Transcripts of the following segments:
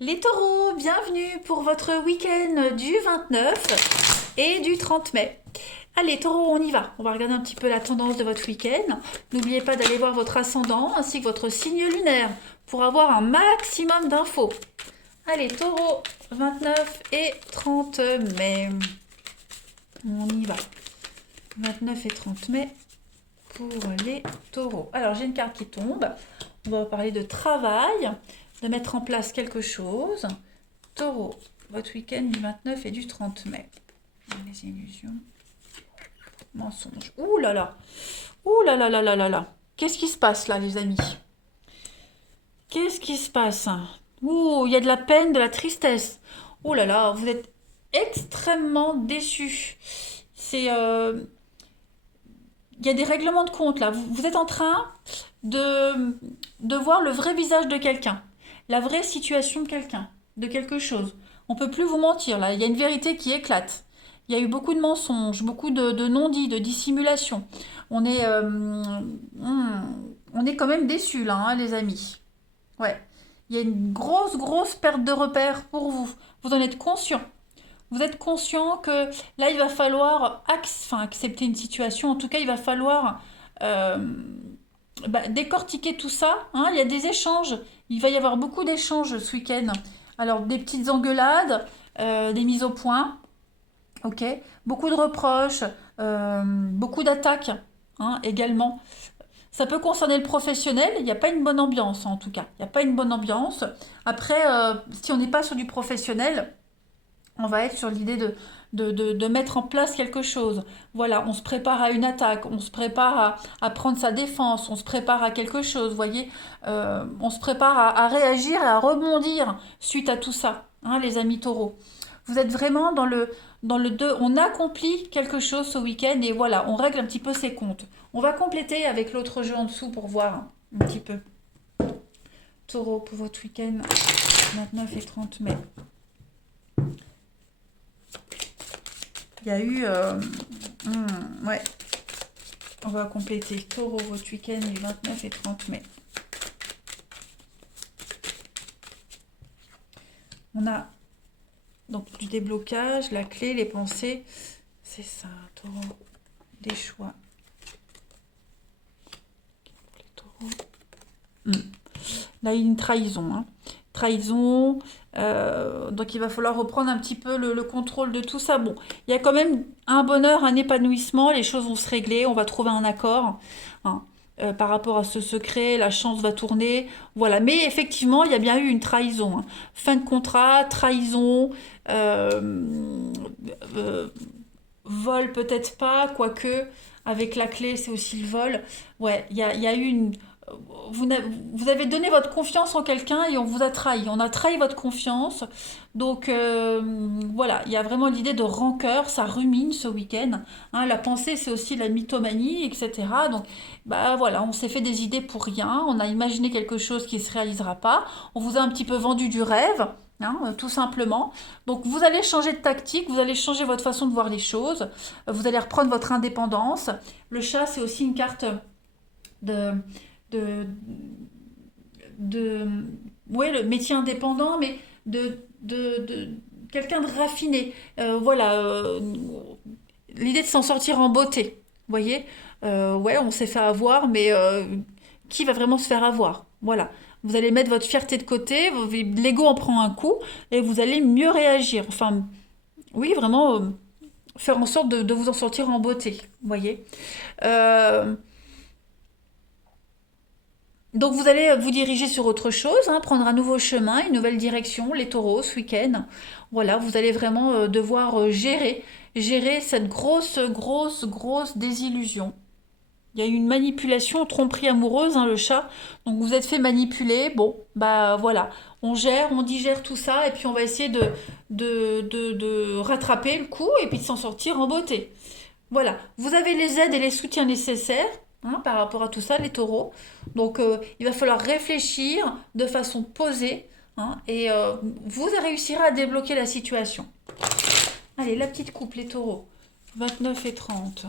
Les taureaux, bienvenue pour votre week-end du 29 et du 30 mai. Allez taureaux, on y va. On va regarder un petit peu la tendance de votre week-end. N'oubliez pas d'aller voir votre ascendant ainsi que votre signe lunaire pour avoir un maximum d'infos. Allez taureaux, 29 et 30 mai. On y va. 29 et 30 mai pour les taureaux. Alors j'ai une carte qui tombe. On va parler de travail, de mettre en place quelque chose. Taureau, votre week-end du 29 et du 30 mai. Les illusions. Mensonge. Ouh là là. Ouh là là là là là là. Qu'est-ce qui se passe là, les amis? Qu'est-ce qui se passe? Ouh, il y a de la peine, de la tristesse. Ouh là là, vous êtes extrêmement déçus. C'est... il y a des règlements de compte là. Vous êtes en train de voir le vrai visage de quelqu'un, la vraie situation de quelqu'un, de quelque chose. On peut plus vous mentir là. Il y a une vérité qui éclate. Il y a eu beaucoup de mensonges, beaucoup de non-dits, de dissimulation. On est, on est quand même déçus là, hein, les amis. Ouais. Il y a une grosse perte de repères pour vous. Vous en êtes conscient. Vous êtes conscient que là, il va falloir accepter une situation. En tout cas, il va falloir décortiquer tout ça. Hein. Il y a des échanges. Il va y avoir beaucoup d'échanges ce week-end. Alors, des petites engueulades, des mises au point. Ok. Beaucoup de reproches, beaucoup d'attaques hein, également. Ça peut concerner le professionnel. Il n'y a pas une bonne ambiance, en tout cas. Il n'y a pas une bonne ambiance. Après, si on n'est pas sur du professionnel, on va être sur l'idée de mettre en place quelque chose. Voilà, on se prépare à une attaque, on se prépare à prendre sa défense, on se prépare à quelque chose, vous voyez. On se prépare à réagir et à rebondir suite à tout ça, hein, les amis taureaux. Vous êtes vraiment dans le 2, on accomplit quelque chose ce week-end et voilà, on règle un petit peu ses comptes. On va compléter avec l'autre jeu en dessous pour voir un petit peu. Taureau pour votre week-end 29 et 30 mai. Il y a eu... ouais. On va compléter. Taureau, votre week-end du 29 et 30 mai. On a donc du déblocage, la clé, les pensées. C'est ça, taureau. Des choix. Les taureaux. Là, il y a une trahison. Hein. Trahison. Donc il va falloir reprendre un petit peu le contrôle de tout ça. Bon, il y a quand même un bonheur, un épanouissement, les choses vont se régler, on va trouver un accord hein, par rapport à ce secret, la chance va tourner, voilà. Mais effectivement, il y a bien eu une trahison. Hein. Fin de contrat, trahison, vol peut-être pas, quoique avec la clé c'est aussi le vol. Ouais, il y a eu une vous avez donné votre confiance en quelqu'un et on vous a trahi. On a trahi votre confiance. Donc voilà, il y a vraiment l'idée de rancœur, ça rumine ce week-end. Hein, la pensée, c'est aussi la mythomanie, etc. Donc bah voilà, on s'est fait des idées pour rien. On a imaginé quelque chose qui ne se réalisera pas. On vous a un petit peu vendu du rêve. Hein, tout simplement. Donc vous allez changer de tactique, vous allez changer votre façon de voir les choses, vous allez reprendre votre indépendance. Le chat, c'est aussi une carte de, de, de ouais, le métier indépendant, mais de quelqu'un de raffiné. Voilà, l'idée de s'en sortir en beauté. Vous voyez. Ouais, on s'est fait avoir, mais qui va vraiment se faire avoir? Voilà. Vous allez mettre votre fierté de côté, l'ego en prend un coup, et vous allez mieux réagir. Enfin, oui, vraiment, faire en sorte de vous en sortir en beauté. Vous voyez. Euh, Donc vous allez vous diriger sur autre chose, hein, prendre un nouveau chemin, une nouvelle direction, les taureaux ce week-end. Voilà, vous allez vraiment devoir gérer cette grosse désillusion. Il y a eu une manipulation, tromperie amoureuse, hein, le chat. Donc vous êtes fait manipuler. Bon, bah voilà, on gère, on digère tout ça et puis on va essayer de rattraper le coup et puis de s'en sortir en beauté. Voilà, vous avez les aides et les soutiens nécessaires hein, par rapport à tout ça, les taureaux. Donc, il va falloir réfléchir de façon posée hein, et vous réussirez à débloquer la situation. Allez, la petite coupe, les taureaux. 29 et 30.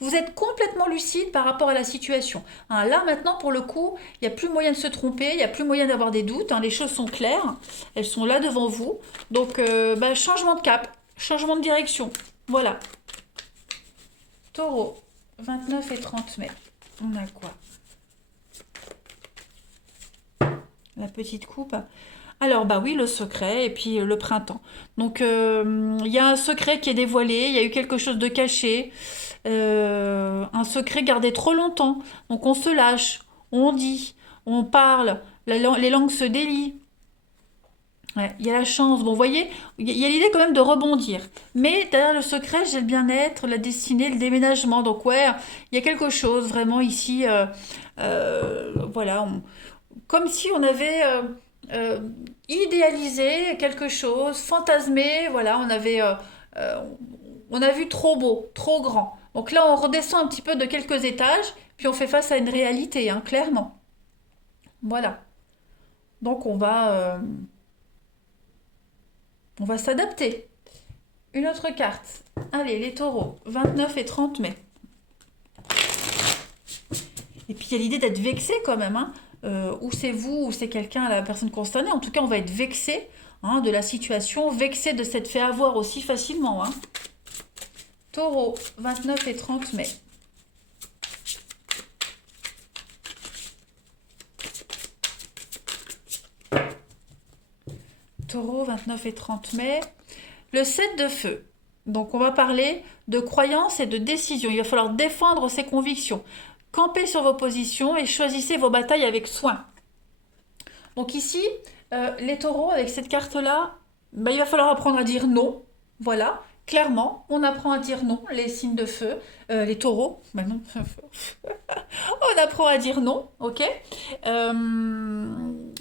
Vous êtes complètement lucide par rapport à la situation. Hein, là, maintenant, pour le coup, il n'y a plus moyen de se tromper, il n'y a plus moyen d'avoir des doutes. Hein, les choses sont claires, elles sont là devant vous. Donc, bah, changement de cap, changement de direction. Voilà. Taureau, 29 et 30 mai. On a quoi? La petite coupe. Alors, bah oui, le secret et puis le printemps. Donc, il y a un secret qui est dévoilé, il y a eu quelque chose de caché, un secret gardé trop longtemps. Donc, on se lâche, on dit, on parle, les langues se délient. Ouais, il y a la chance. Bon, vous voyez, il y a l'idée quand même de rebondir. Mais derrière le secret, j'ai le bien-être, la destinée, le déménagement. Donc, ouais, il y a quelque chose vraiment ici. Voilà, comme si on avait euh, idéalisé quelque chose, fantasmé, voilà, euh, on a vu trop beau, trop grand. Donc là, on redescend un petit peu de quelques étages, puis on fait face à une réalité, hein, clairement. Voilà. Donc on va s'adapter. Une autre carte. Allez, les taureaux, 29 et 30 mai. Et puis il y a l'idée d'être vexé quand même, hein. Ou c'est vous, ou c'est quelqu'un, la personne concernée. En tout cas, on va être vexé, hein, de la situation, vexé de s'être fait avoir aussi facilement, hein. Taureau, 29 et 30 mai. Taureau, 29 et 30 mai. Le 7 de feu. Donc on va parler de croyances et de décisions. Il va falloir défendre ses convictions. Campez sur vos positions et choisissez vos batailles avec soin. Donc ici, les taureaux, avec cette carte-là, bah, il va falloir apprendre à dire non. Voilà, clairement, on apprend à dire non, les signes de feu, les taureaux, bah non, on apprend à dire non, ok.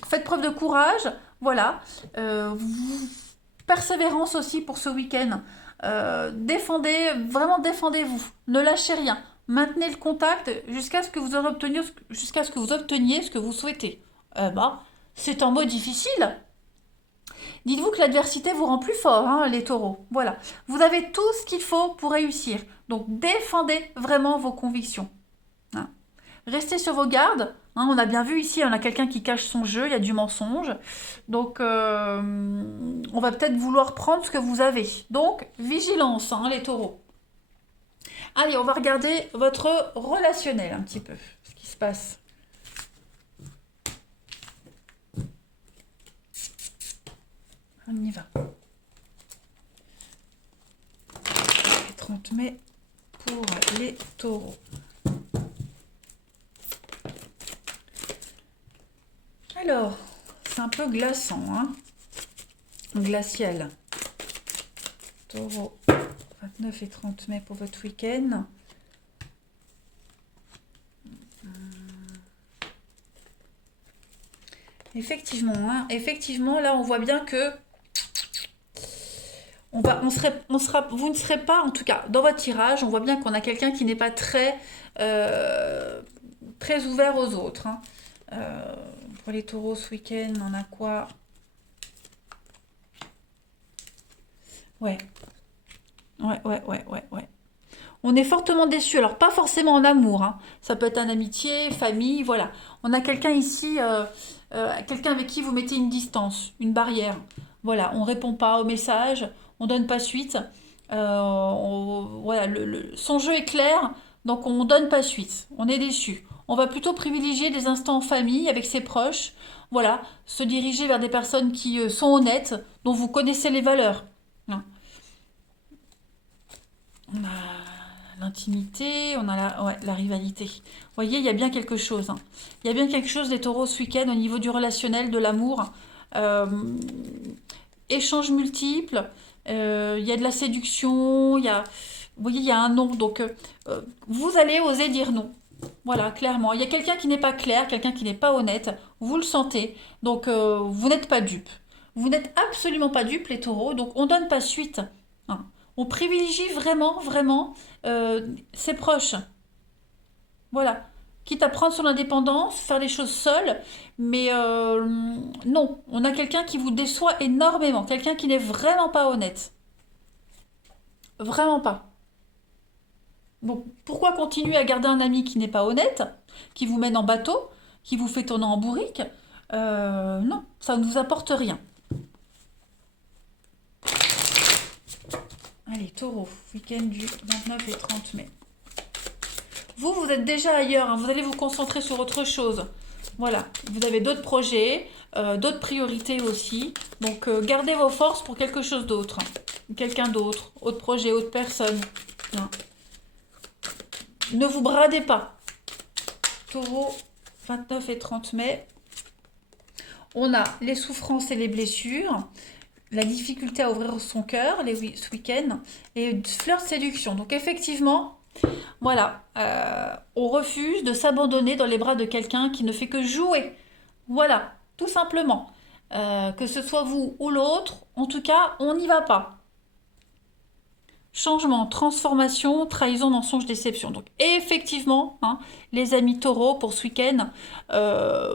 Faites preuve de courage, voilà. Persévérance aussi pour ce week-end. Défendez, vraiment défendez-vous, ne lâchez rien. Maintenez le contact jusqu'à ce que vous aurez obtenu, jusqu'à ce que vous obteniez ce que vous souhaitez. Bah, c'est un mot difficile. Dites-vous que l'adversité vous rend plus fort, hein, les taureaux. Voilà. Vous avez tout ce qu'il faut pour réussir. Donc défendez vraiment vos convictions. Hein. Restez sur vos gardes. Hein, on a bien vu ici, on a quelqu'un qui cache son jeu, il y a du mensonge. Donc on va peut-être vouloir prendre ce que vous avez. Donc vigilance, hein, les taureaux. Allez, on va regarder votre relationnel un petit peu. Ce qui se passe. On y va. 30 mai pour les taureaux. Alors, c'est un peu glaçant, hein, glacial. Taureau, 29 et 30 mai pour votre week-end. Effectivement, hein, effectivement, là on voit bien que vous ne serez pas, en tout cas, dans votre tirage, on voit bien qu'on a quelqu'un qui n'est pas euh, très ouvert aux autres, hein. Pour les taureaux ce week-end, on a quoi? Ouais, ouais. On est fortement déçu. Alors, pas forcément en amour, hein. Ça peut être en amitié, famille, voilà. On a quelqu'un ici, quelqu'un avec qui vous mettez une distance, une barrière. Voilà, on répond pas aux messages, on donne pas suite. Voilà, son jeu est clair, donc on donne pas suite. On est déçu. On va plutôt privilégier des instants en famille, avec ses proches. Voilà, se diriger vers des personnes qui sont honnêtes, dont vous connaissez les valeurs. Hein. On a l'intimité, on a la rivalité. Vous voyez, il y a bien quelque chose, hein. Il y a bien quelque chose des taureaux ce week-end au niveau du relationnel, de l'amour. Euh, Échanges multiples, il y a de la séduction, vous voyez, il y a un non. Donc, vous allez oser dire non. Voilà, clairement. Il y a quelqu'un qui n'est pas clair, quelqu'un qui n'est pas honnête. Vous le sentez. Donc, vous n'êtes pas dupe. Vous n'êtes absolument pas dupe, les taureaux. Donc, on ne donne pas suite. Hein. On privilégie vraiment, vraiment ses proches. Voilà. Quitte à prendre son indépendance, faire des choses seul, mais non, on a quelqu'un qui vous déçoit énormément, quelqu'un qui n'est vraiment pas honnête. Vraiment pas. Donc, pourquoi continuer à garder un ami qui n'est pas honnête, qui vous mène en bateau, qui vous fait tourner en bourrique? Non, ça ne vous apporte rien. Allez, taureau, week-end du 29 et 30 mai. Vous, vous êtes déjà ailleurs, hein, vous allez vous concentrer sur autre chose. Voilà, vous avez d'autres projets, d'autres priorités aussi. Donc, gardez vos forces pour quelque chose d'autre. Quelqu'un d'autre, autre projet, autre personne. Hein. Ne vous bradez pas. Taureau, 29 et 30 mai. On a les souffrances et les blessures, la difficulté à ouvrir son cœur ce week-end et fleur de séduction. Donc effectivement, voilà, on refuse de s'abandonner dans les bras de quelqu'un qui ne fait que jouer. Voilà, tout simplement. Que ce soit vous ou l'autre, en tout cas, on n'y va pas. Changement, transformation, trahison, mensonge, déception. Donc effectivement, hein, les amis taureaux, pour ce week-end,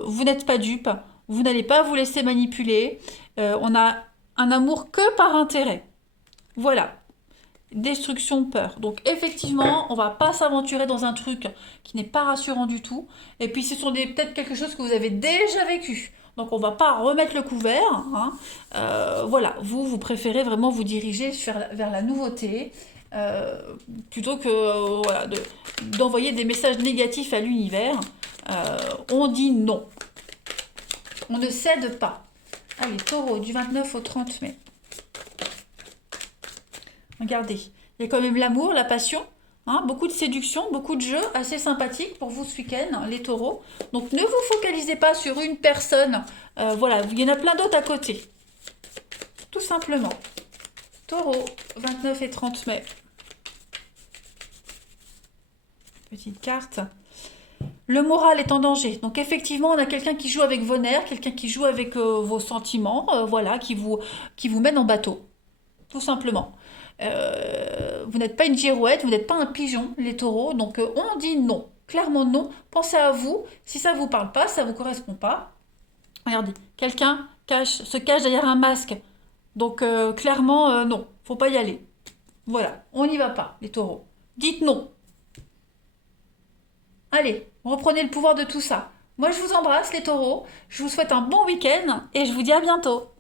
vous n'êtes pas dupes, vous n'allez pas vous laisser manipuler. On a un amour que par intérêt. Voilà, destruction, peur. Donc effectivement, on va pas s'aventurer dans un truc qui n'est pas rassurant du tout. Et puis ce sont peut-être quelque chose que vous avez déjà vécu. Donc on va pas remettre le couvert. Hein. Voilà, vous préférez vraiment vous diriger vers la nouveauté euh, plutôt que voilà, d'envoyer des messages négatifs à l'univers. On dit non. On ne cède pas. Allez, taureau, du 29 au 30 mai. Regardez, il y a quand même l'amour, la passion, hein, beaucoup de séduction, beaucoup de jeux assez sympathiques pour vous ce week-end, hein, les taureaux. Donc ne vous focalisez pas sur une personne. Voilà, il y en a plein d'autres à côté. Tout simplement. Taureau, 29 et 30 mai. Petite carte. Le moral est en danger. Donc effectivement, on a quelqu'un qui joue avec vos nerfs, quelqu'un qui joue avec vos sentiments, voilà, qui vous mène en bateau. Tout simplement. Vous n'êtes pas une girouette, vous n'êtes pas un pigeon, les taureaux, donc on dit non. Clairement non. Pensez à vous. Si ça ne vous parle pas, ça ne vous correspond pas. Regardez, quelqu'un se cache derrière un masque. Donc clairement, non, faut pas y aller. Voilà, on n'y va pas, les taureaux. Dites non. Allez, reprenez le pouvoir de tout ça. Moi, je vous embrasse, les taureaux. Je vous souhaite un bon week-end et je vous dis à bientôt.